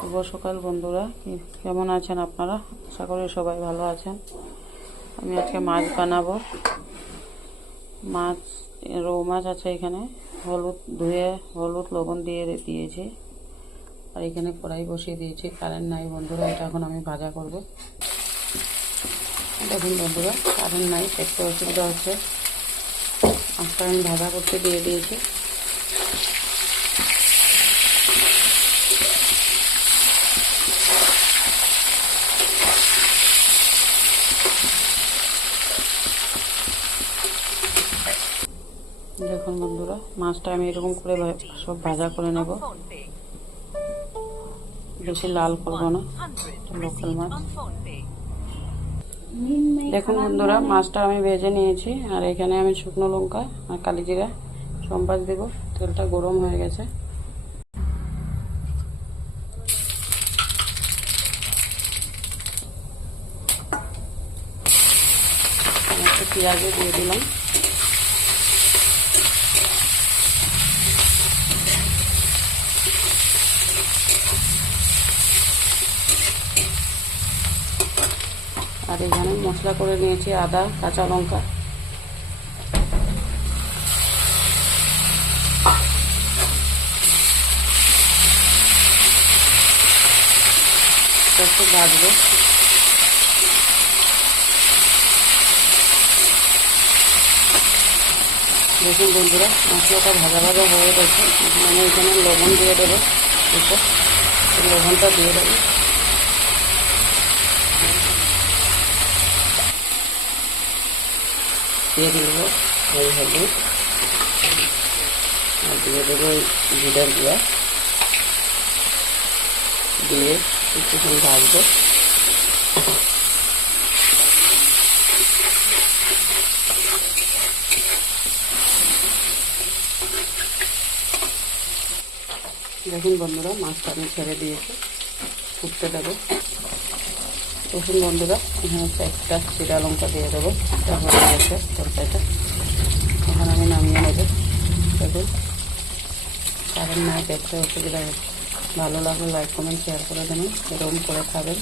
শুভ সকাল বন্ধুরা, কেমন আছেন আপনারা? আশা করি সবাই ভালো আছেন। আমি আজকে মাছ বানাবো। মাছ, রৌ মাছ আছে এখানে। ধুয়ে হলুদ লবণ দিয়ে দিয়েছি। আর এখানে কড়াই বসিয়ে দিয়েছি। কারেন্ট নাই বন্ধুরা, এটা এখন আমি ভাজা করব। দেখুন বন্ধুরা, কারেন্ট নাই, একটু অসুবিধা হচ্ছে। মাছটা আমি ভাজা করতে দিয়ে দিয়েছি। দেখুন বন্ধুরা, মাছটা আমি এরকম করে সব ভাজা করে নেব। বেশি লাল করবো না, লোকাল মাছ। দেখুন বন্ধুরা, মাছটা আমি ভেজে নিয়েছি। আর এখানে আমি শুকনো লঙ্কা আর কালি জিরা সম্বাদ দেব। তেলটা গরম হয়ে গেছে। একটু পেঁয়াজও দিয়ে দিলাম। আর এখানে মশলা করে নিয়েছি আদা, কাঁচা লঙ্কা। একটু ভাজবো। দেখুন বন্ধুরা, মশলাটা ভাজা ভাজা হয়ে গেছে। আমি এখানে লবণ দিয়ে দেবো। লবণটা দিয়ে দেবো। দিয়ে দেবো হলুদ, আর দিয়ে দেবো জিরার গুঁড়া দিয়ে কিছুক্ষণ ভাজবো। দেখুন বন্ধুরা, মাছটা আমি ছেড়ে দিয়েছি, ফুটতে দেবো। দেখুন বন্ধুরা, এখানে একটা জিরা লঙ্কা দিয়ে দেবো। এটা হয়ে গেছে তরকারিটা, এখন আমি নামিয়ে নেব। দেখুন, কারেন্ট নাই, দেখতে অসুবিধা হচ্ছে। ভালো লাগলে লাইক কমেন্ট শেয়ার করে দেবেন। এরকম করে খাবেন।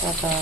টাটা।